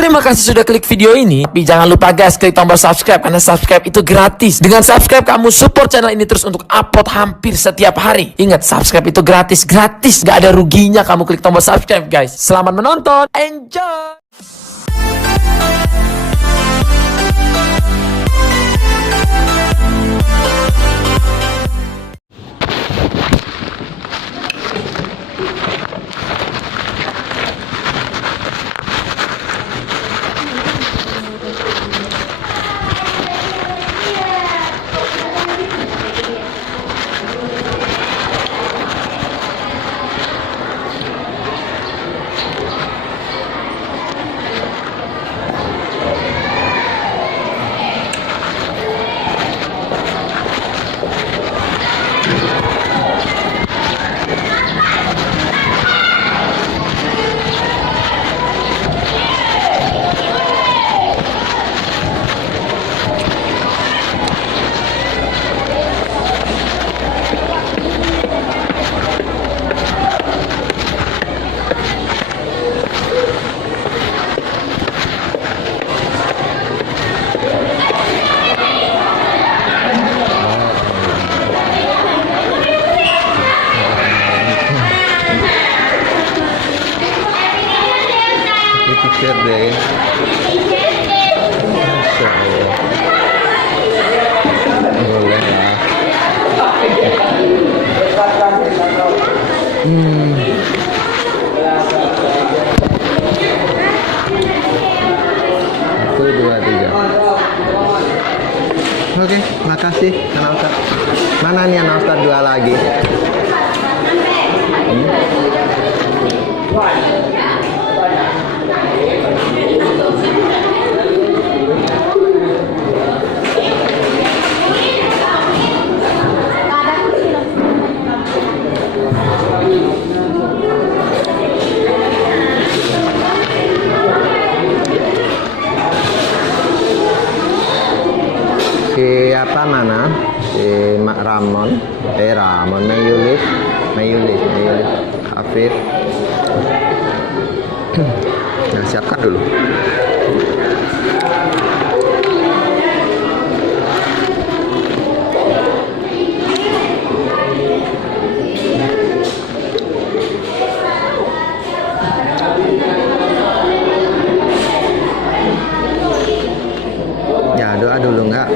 Terima kasih sudah klik video ini. Tapi jangan lupa guys, klik tombol subscribe karena subscribe itu gratis. Dengan subscribe kamu support channel ini terus untuk upload hampir setiap hari. Ingat, subscribe itu gratis, gak ada ruginya kamu klik tombol subscribe guys. Selamat menonton, enjoy. Pikir deh. Masya Allah. Boleh lah. Satu, dua, tiga. Oke, makasih anak Ustaz. Mana nih anak Ustaz dua lagi? Siapa mana? Si Mak Ramon, Mayulis, Hafif. Nah, siapkan dulu. Ya, doa dulu enggak?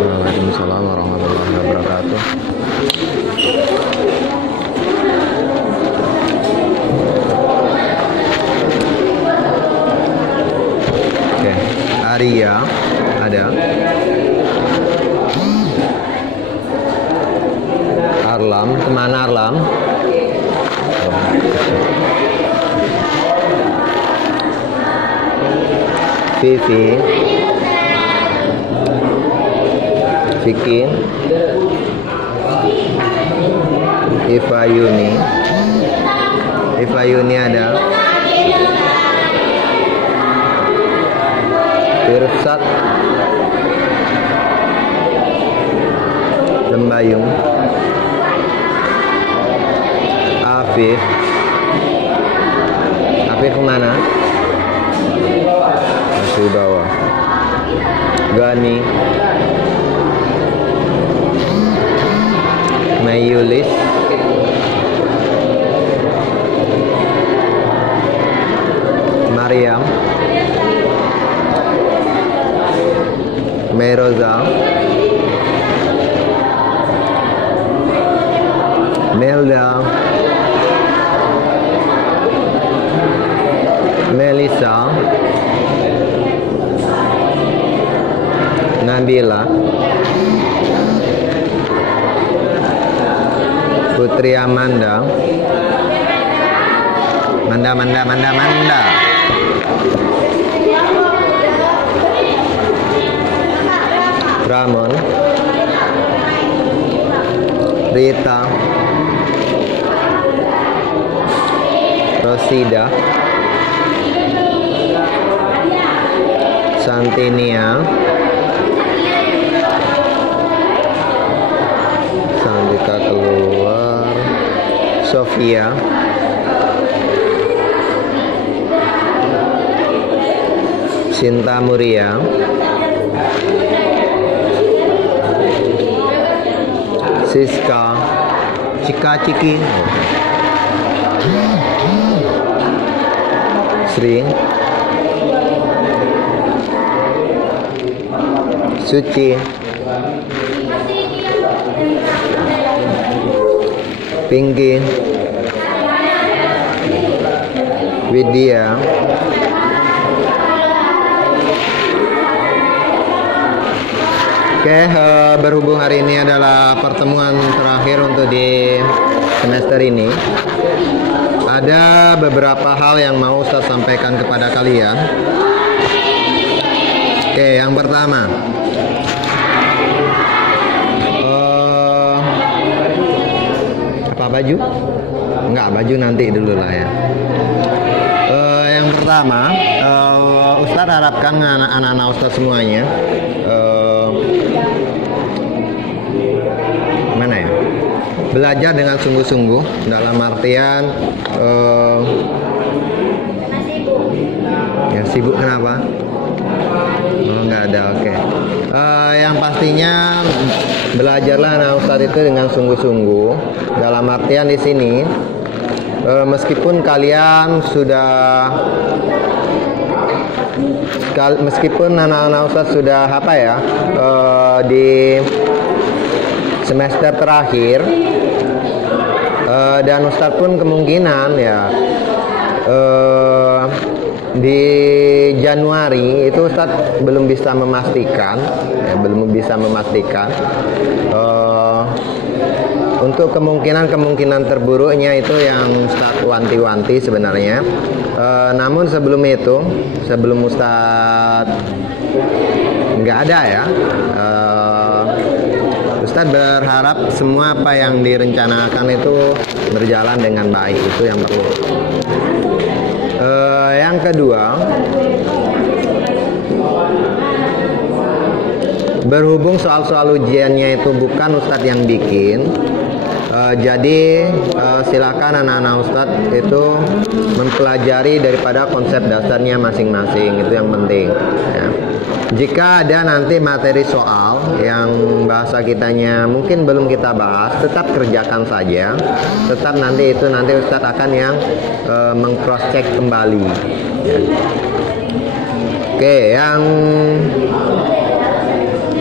Waalaikumsalam warahmatullahi wabarakatuh. Oke, Arya ada. Arlam, kemana Arlam? Vivi, Vicky, Iva Yuni ada. Irsat, Lembayung, Afif kemana? Gani, Mayulis, Mariam, Meroza, Melda, Melissa, Nabila, Putri Amanda, Manda, Ramon, Rita, Rosida, Santinia, Sandika keluar, Sofia, Sinta Muria, Siska, Cika Ciki, Sri, Suci, Pinky, Widya, Oke, berhubung hari ini adalah pertemuan terakhir untuk di semester ini, ada beberapa hal yang mau Ustaz sampaikan kepada kalian. Oke, yang pertama, apa baju? Enggak, baju nanti dulu lah ya. Yang pertama, Ustaz harapkan anak-anak Ustaz semuanya mana ya, belajar dengan sungguh-sungguh, dalam artian ya sibuk kenapa? Oh, nggak ada, oke. Yang pastinya belajarlah anak Ustaz itu dengan sungguh-sungguh, dalam artian di sini meskipun kalian sudah meskipun anak-anak Ustaz sudah apa ya, di semester terakhir, dan Ustaz pun kemungkinan ya di Januari itu Ustaz belum bisa memastikan ya, untuk kemungkinan terburuknya itu yang Ustaz wanti-wanti sebenarnya. Namun sebelum Ustaz nggak ada ya, Ustaz berharap semua apa yang direncanakan itu berjalan dengan baik, itu yang perlu. Yang kedua, berhubung soal-soal ujiannya itu bukan Ustadz yang bikin, jadi silakan anak-anak Ustadz itu mempelajari daripada konsep dasarnya masing-masing, itu yang penting ya. Jika ada nanti materi soal yang bahasa kitanya mungkin belum kita bahas, tetap kerjakan saja. Tetap nanti Ustadz akan yang meng-cross check kembali ya. Oke, yang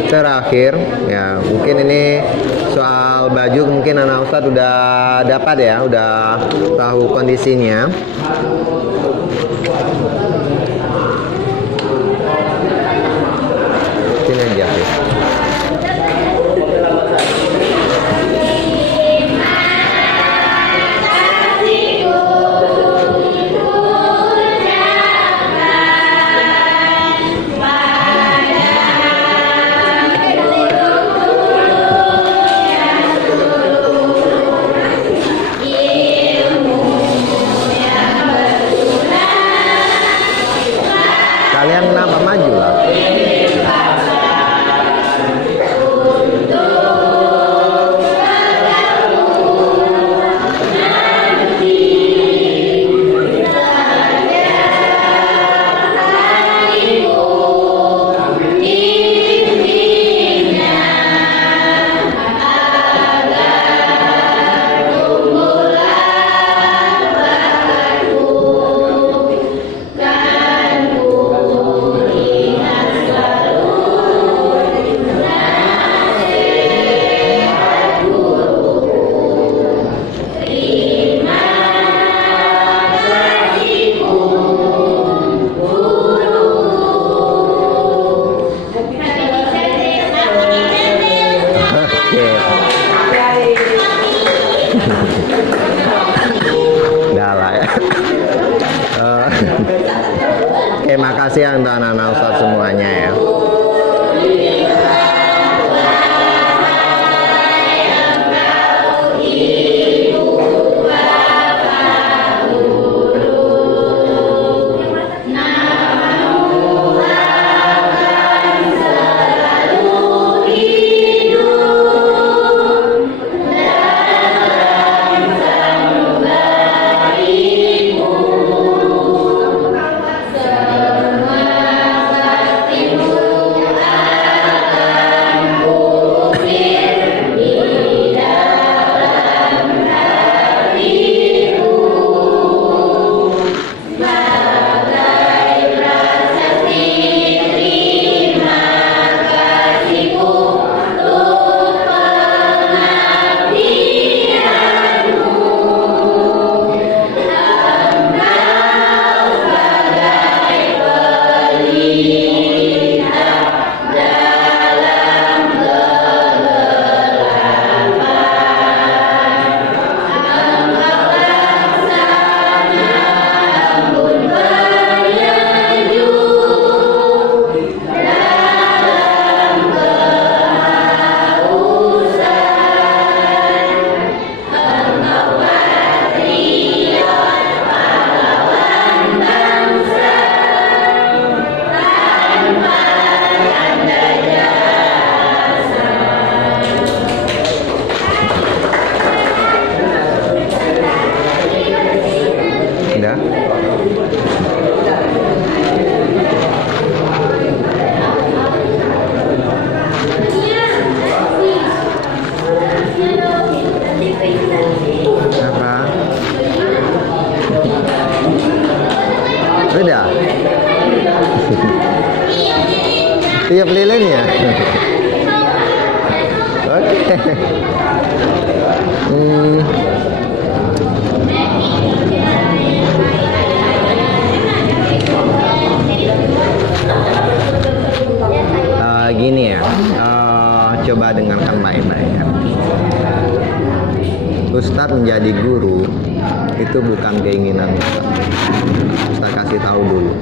terakhir ya, mungkin ini soal baju, mungkin anak Ustadz udah dapat ya, udah tahu kondisinya. Sini aja sih. Kalian kenapa maju lah? Oke, makasih ya untuk anak-anak Ustadz semuanya ya. Udah. Tiap lilin ya. Oke. Gini ya. Coba dengarkan baik-baik ya. Ustadz menjadi guru itu bukan keinginan Ustadz kasih tahu dulu.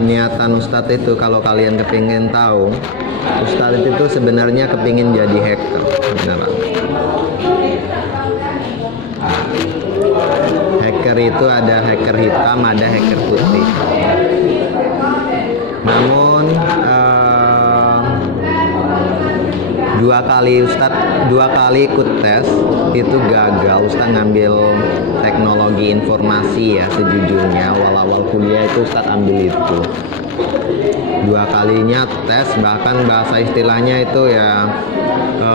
Niatan Ustadz itu kalau kalian kepingin tahu, Ustadz itu sebenarnya kepingin jadi hacker, beneran. Hacker itu ada hacker hitam, ada hacker putih. Namun dua kali ikut tes itu gagal. Ustadz ngambil teknologi informasi ya, sejujurnya awal-awal kuliah itu Ustadz ambil itu. Dua kalinya tes, bahkan bahasa istilahnya itu ya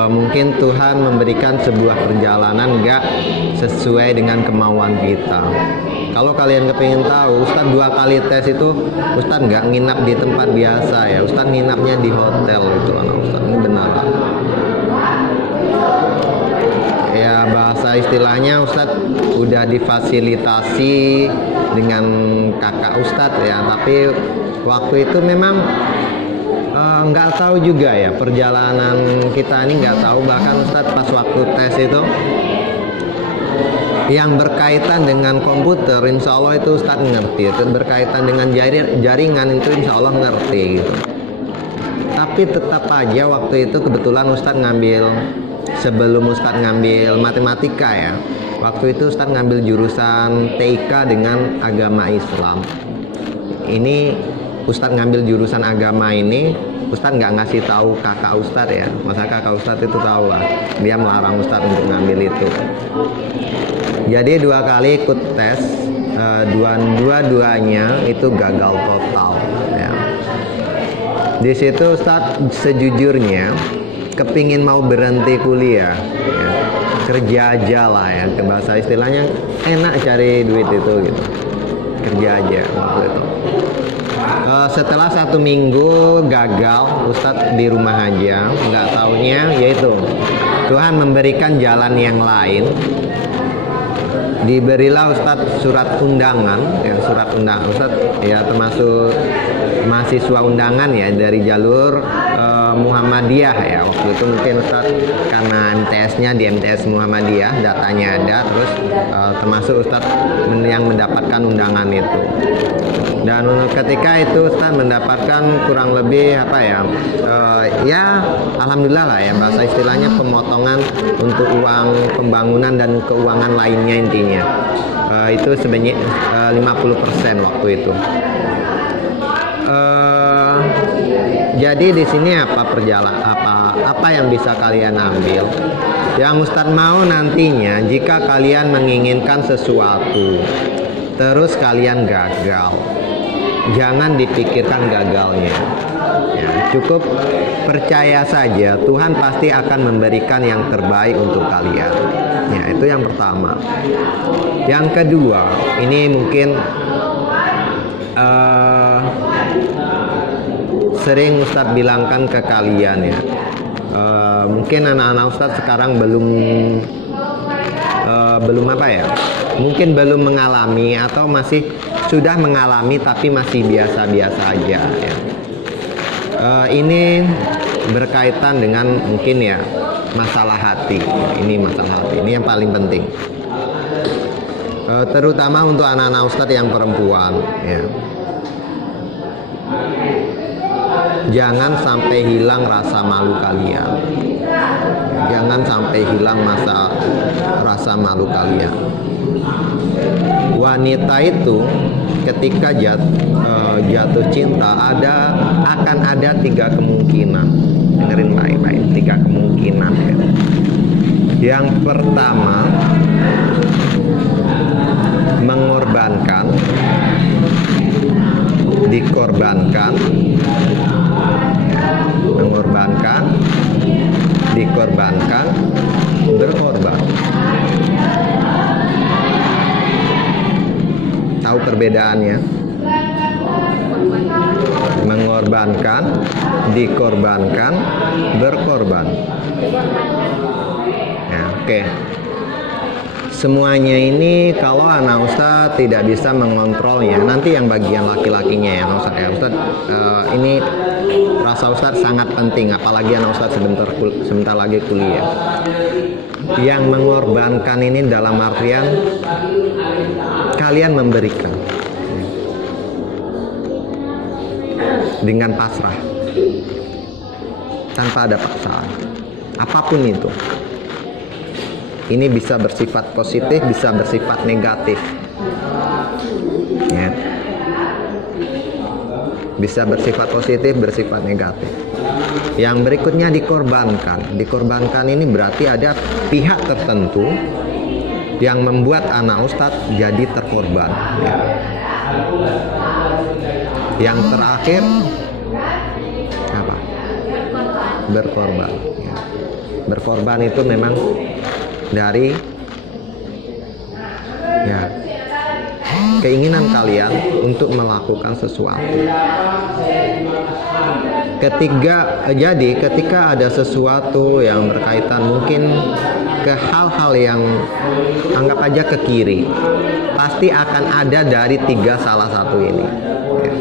mungkin Tuhan memberikan sebuah perjalanan gak sesuai dengan kemauan kita. Kalau kalian kepingin tahu, Ustadz dua kali tes itu Ustadz nggak nginap di tempat biasa ya, Ustadz nginapnya di hotel itu anak Ustadz, ini benar. Ya bahasa istilahnya Ustadz udah difasilitasi dengan kakak Ustadz ya, tapi waktu itu memang nggak tahu juga ya perjalanan kita ini, nggak tahu. Bahkan Ustadz pas waktu tes itu yang berkaitan dengan komputer insya Allah itu Ustadz ngerti, itu berkaitan dengan jaringan itu insya Allah ngerti gitu. Tapi tetap aja waktu itu kebetulan Ustadz ngambil, sebelum Ustadz ngambil matematika ya, waktu itu Ustadz ngambil jurusan TIK dengan agama Islam. Ini Ustadz ngambil jurusan agama ini, Ustadz nggak ngasih tahu kakak Ustadz ya, masa kakak Ustadz itu tahu lah, dia melarang Ustadz untuk ngambil itu. Jadi dua kali ikut tes, dua-duanya itu gagal total ya. Di situ Ustadz sejujurnya kepingin mau berhenti kuliah ya. Kerja aja lah ya, ke bahasa istilahnya enak cari duit itu gitu, kerja aja waktu itu. Setelah 1 minggu gagal, Ustadz di rumah aja, nggak taunya yaitu Tuhan memberikan jalan yang lain. Diberilah Ustadz surat undangan ya, surat undangan Ustadz ya, termasuk mahasiswa undangan ya, dari jalur Muhammadiyah ya. Waktu itu mungkin Ustadz karena MTS-nya di MTS Muhammadiyah, datanya ada, terus termasuk Ustadz yang mendapatkan undangan itu. Dan ketika itu Ustadz mendapatkan kurang lebih apa ya, ya alhamdulillah lah ya, bahasa istilahnya pemotongan untuk uang pembangunan dan keuangan lainnya intinya. Itu sebanyak 50% waktu itu. Jadi di sini apa yang bisa kalian ambil? Yang Ustadz mau nantinya jika kalian menginginkan sesuatu terus kalian gagal, jangan dipikirkan gagalnya. Ya, cukup percaya saja Tuhan pasti akan memberikan yang terbaik untuk kalian. Ya, itu yang pertama. Yang kedua, ini mungkin sering Ustadz bilangkan ke kalian ya. Mungkin anak-anak Ustadz sekarang belum apa ya? Mungkin belum mengalami atau masih sudah mengalami tapi masih biasa-biasa aja ya. Ini berkaitan dengan mungkin ya masalah hati. Ini masalah hati. Ini yang paling penting. Terutama untuk anak-anak Ustadz yang perempuan ya. Jangan sampai hilang rasa malu kalian. Jangan sampai hilang rasa malu kalian. Wanita itu ketika jatuh cinta akan ada 3 kemungkinan. Dengerin baik-baik, 3 kemungkinan ya. Yang pertama, mengorbankan, dikorbankan, berkorban. Tahu perbedaannya? Mengorbankan, dikorbankan, berkorban. Ya, oke. Semuanya ini kalau anak Ustadz tidak bisa mengontrolnya, nanti yang bagian laki-lakinya ya anak Ustadz ya. Ustadz, ini rasa Ustadz sangat penting, apalagi anak Ustadz sebentar lagi kuliah. Yang mengorbankan ini dalam artian kalian memberikan dengan pasrah, tanpa ada paksaan, apapun itu. Ini bisa bersifat positif, bisa bersifat negatif. Ya. Bisa bersifat positif, bersifat negatif. Yang berikutnya dikorbankan. Dikorbankan ini berarti ada pihak tertentu yang membuat anak Ustadz jadi terkorban. Ya. Yang terakhir apa? Berkorban. Ya. Berkorban itu memang dari ya keinginan kalian untuk melakukan sesuatu. Ketika ada sesuatu yang berkaitan mungkin ke hal-hal yang anggap aja ke kiri, pasti akan ada dari 3 salah satu ini. Ya.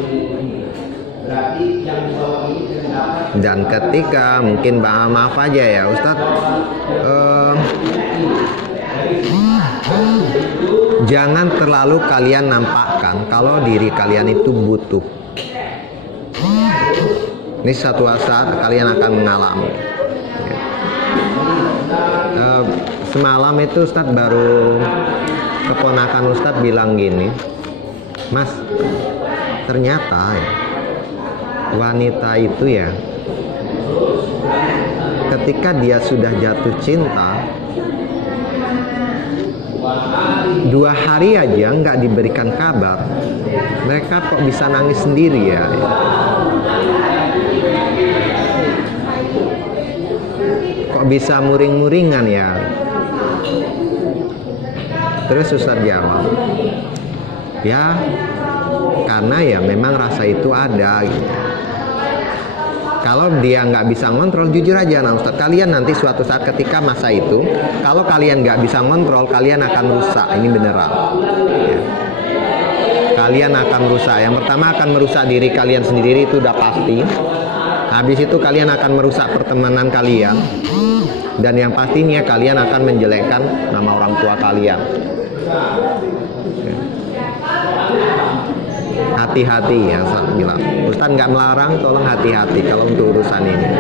Dan ketika mungkin maaf aja ya Ustadz, jangan terlalu kalian nampakkan kalau diri kalian itu butuh. Ini suatu saat kalian akan mengalami. Semalam itu Ustadz baru keponakan Ustadz bilang gini, Mas, ternyata ya, wanita itu ya ketika dia sudah jatuh cinta 2 hari aja nggak diberikan kabar, mereka kok bisa nangis sendiri ya. Kok bisa muring-muringan ya. Terus Ustadz jawab, ya karena ya memang rasa itu ada gitu. Kalau dia nggak bisa ngontrol, jujur aja nah Ustadz, kalian nanti suatu saat ketika masa itu, kalau kalian nggak bisa ngontrol, kalian akan rusak. Ini beneran ya. Kalian akan rusak. Yang pertama akan merusak diri kalian sendiri, itu udah pasti. Habis itu kalian akan merusak pertemanan kalian, dan yang pastinya kalian akan menjelekkan nama orang tua kalian. Hati-hati ya, saya bilang. Ustadz nggak melarang, tolong hati-hati kalau untuk urusan ini.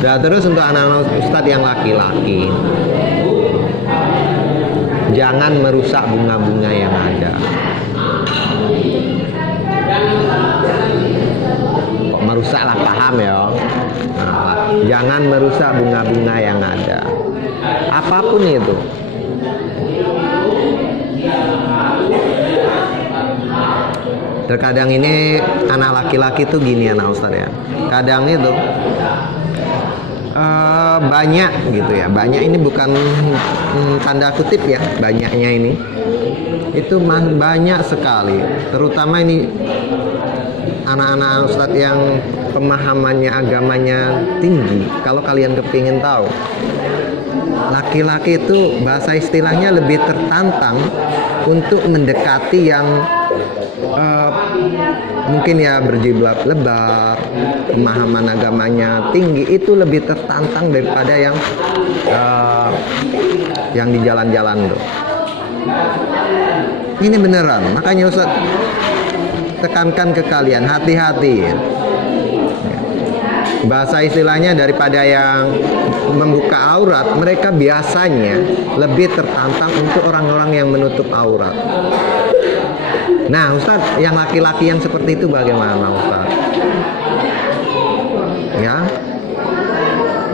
Dan terus untuk anak-anak Ustadz yang laki-laki, jangan merusak bunga-bunga yang ada. Kok merusak lah, paham ya? Nah, jangan merusak bunga-bunga yang ada. Apapun itu. Terkadang ini anak laki-laki tuh gini anak Ustadz ya. Kadang itu banyak gitu ya. Banyak ini bukan tanda kutip ya. Banyaknya ini itu banyak sekali. Terutama ini anak-anak Ustadz yang pemahamannya agamanya tinggi. Kalau kalian kepingin tahu, laki-laki itu bahasa istilahnya lebih tertantang untuk mendekati yang mungkin ya berjilbab lebar, pemahaman agamanya tinggi, itu lebih tertantang daripada yang di jalan-jalan tuh. Ini beneran, makanya Ustaz tekankan ke kalian, hati-hati. Bahasa istilahnya daripada yang membuka aurat, mereka biasanya lebih tertantang untuk orang-orang yang menutup aurat. Nah Ustadz, yang laki-laki yang seperti itu bagaimana Ustadz? Ya,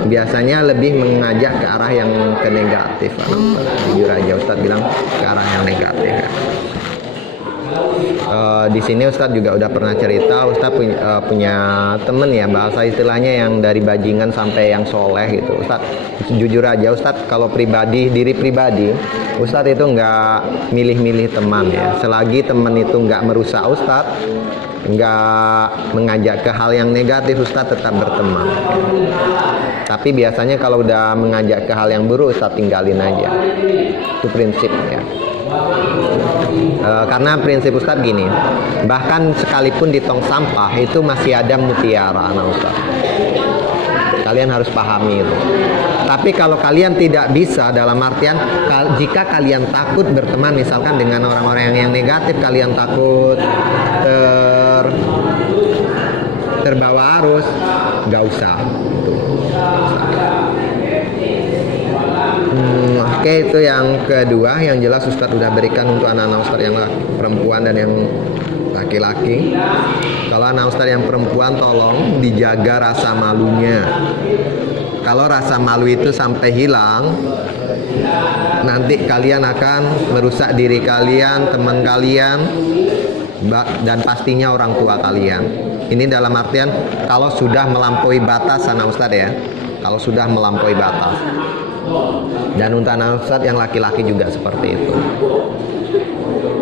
biasanya lebih mengajak ke arah yang ke negatif. Jujur aja Ustadz bilang ke arah yang negatif ya. Di sini Ustadz juga udah pernah cerita, Ustadz punya temen ya, bahasa istilahnya yang dari bajingan sampai yang soleh gitu. Ustadz jujur aja Ustadz, kalau diri pribadi Ustadz itu nggak milih-milih teman ya. Selagi teman itu nggak merusak Ustadz, nggak mengajak ke hal yang negatif, Ustadz tetap berteman. Tapi biasanya kalau udah mengajak ke hal yang buruk, Ustadz tinggalin aja. Itu prinsip ya. Karena prinsip Ustadz gini, bahkan sekalipun di tong sampah itu masih ada mutiara anak Ustadz. Kalian harus pahami itu. Tapi kalau kalian tidak bisa, dalam artian jika kalian takut berteman misalkan dengan orang-orang yang negatif, kalian takut terbawa arus, gak usah. Oke, itu yang kedua yang jelas Ustadz udah berikan untuk anak-anak Ustadz yang perempuan dan yang laki-laki. Kalau anak Ustadz yang perempuan, tolong dijaga rasa malunya. Kalau rasa malu itu sampai hilang, nanti kalian akan merusak diri kalian, teman kalian, dan pastinya orang tua kalian. Ini dalam artian kalau sudah melampaui batas anak Ustadz ya. Kalau sudah melampaui batas. Dan untuk anak Ustadz yang laki-laki juga seperti itu.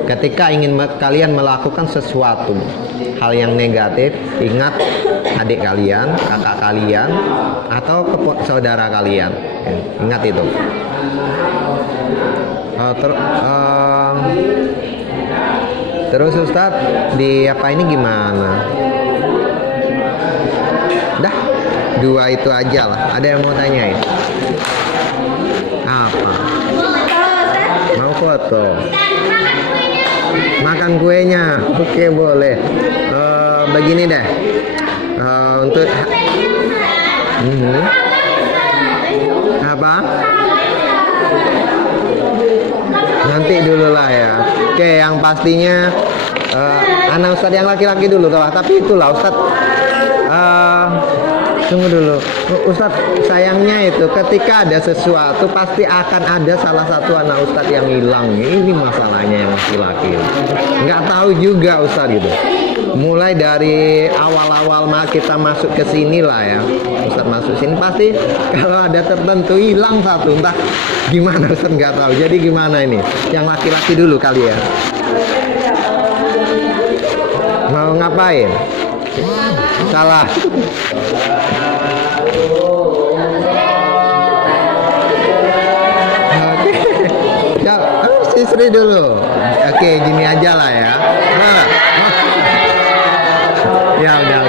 Ketika ingin kalian melakukan sesuatu hal yang negatif, ingat adik kalian, kakak kalian, atau saudara kalian. Ingat itu. Terus Ustadz di apa ini gimana? Dah, dua itu aja lah. Ada yang mau tanyain? Apa? Mau foto? Makan kuenya? Oke, boleh. Begini deh. Untuk apa? Nanti dulu lah ya. Oke, yang pastinya anak Ustadz yang laki-laki dulu lah. Tapi itulah Ustadz. Tunggu dulu Ustadz, sayangnya itu ketika ada sesuatu pasti akan ada salah satu anak Ustadz yang hilang. Ini masalahnya yang laki-laki. Nggak tahu juga Ustadz gitu. Mulai dari awal-awal kita masuk ke sini lah ya, Ustadz masuk sini pasti kalau ada tertentu hilang satu, entah gimana Ustadz nggak tahu. Jadi gimana ini? Yang laki-laki dulu kali ya. Mau ngapain? Salah. Oke, Sri dulu. Oke, gini aja lah ya. Ya udah.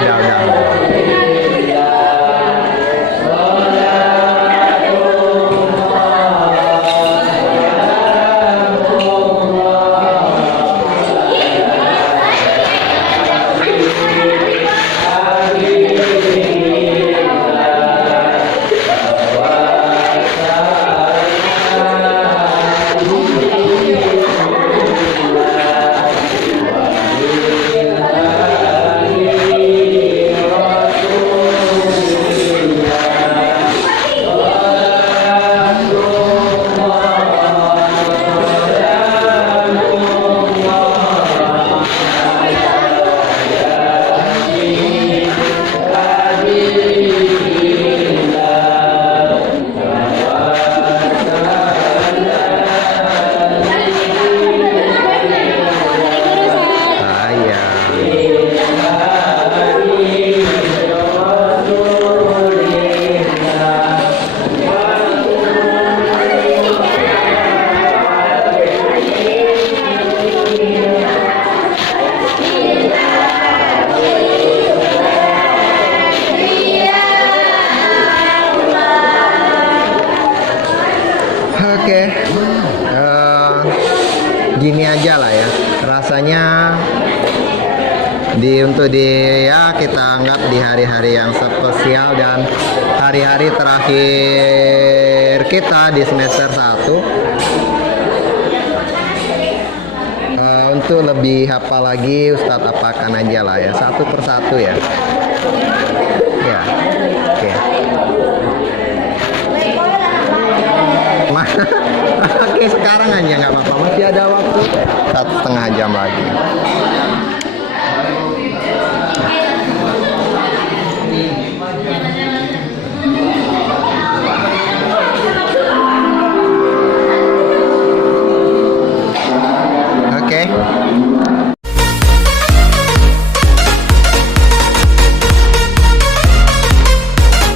untuk ya kita anggap di hari-hari yang spesial dan hari-hari terakhir kita di semester 1. Untuk lebih hafal lagi Ustadz apakan aja lah ya, satu persatu ya. Ya, oke. Oke, sekarang aja nggak apa-apa, masih ada waktu 1,5 jam lagi.